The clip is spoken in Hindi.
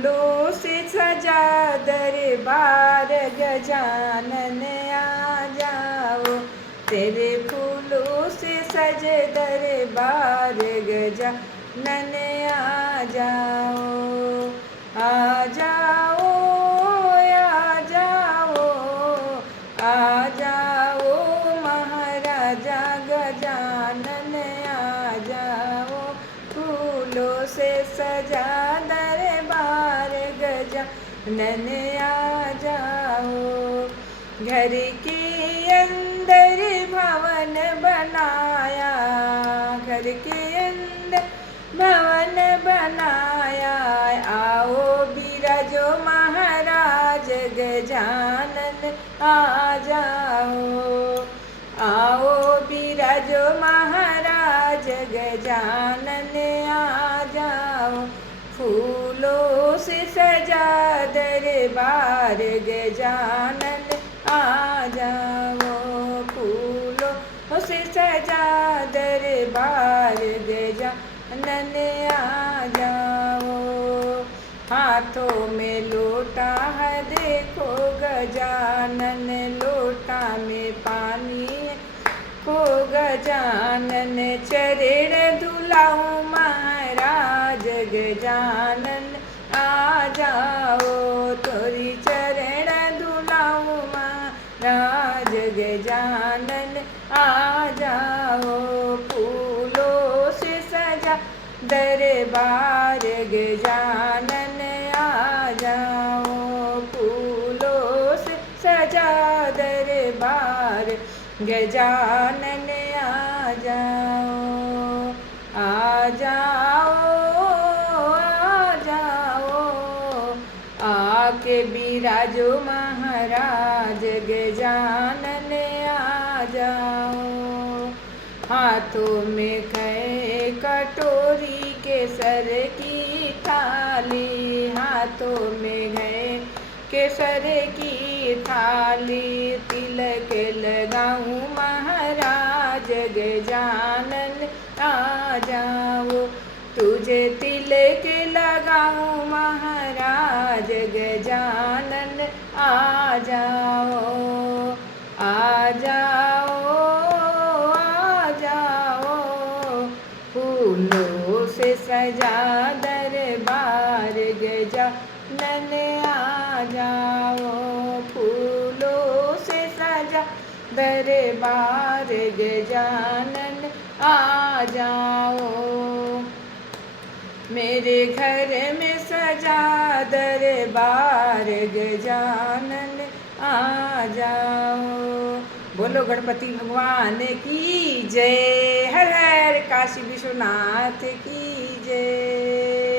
फूलों से सजा दरबार गजानन आ जाओ, तेरे फूलों से सजे दरबार गजानन आ जाओ, आ जाओ आ जाओ आ जाओ महाराजा गजानन आ जाओ, फूलों से सजा दरबार गजानन आ जाओ। घर के अंदर भवन बनाया, घर के अंदर भवन बनाया, आओ बिराजो महाराज गजानन आ जाओ, आओ बिराजो महाराज गजानन आ जाओ, फूलों से सजा दरबार गजानन आ जाओ, फूलों से सजा दरबार गजानन आ जाओ। हाथों में लोटा है देखो गजानन, लोटा में पानी को गजानन, चरण धुलाऊं महाराज गजानन आ जाओ, तोरी चरण धुलाऊं महाराज गजानन आ जाओ, फूलों से सजा दरबार गजानन आ जाओ, फूलों से सजा दरबार गजानन आ जाओ, आ जाओ आ जाओ, आके बिराजो महाराज गजानन आ जाओ। हाथों में है कटोरी केसर की थाली, हाथों में है केसर की थाली, तिलक लगाऊं महाराज गजानन आ जाओ, तुझे तिलक लगाऊं महाराज गजानन आ जाओ, आ जाओ आ जाओ, फूलों से सजा दरबार गजानन आ जाओ, फूलों से सजा दरबार गजानन आ जाओ, मेरे घर में सजा दरबार गजानन आ जाओ। बोलो गणपति भगवान की जय, हर हर काशी विश्वनाथ की जय।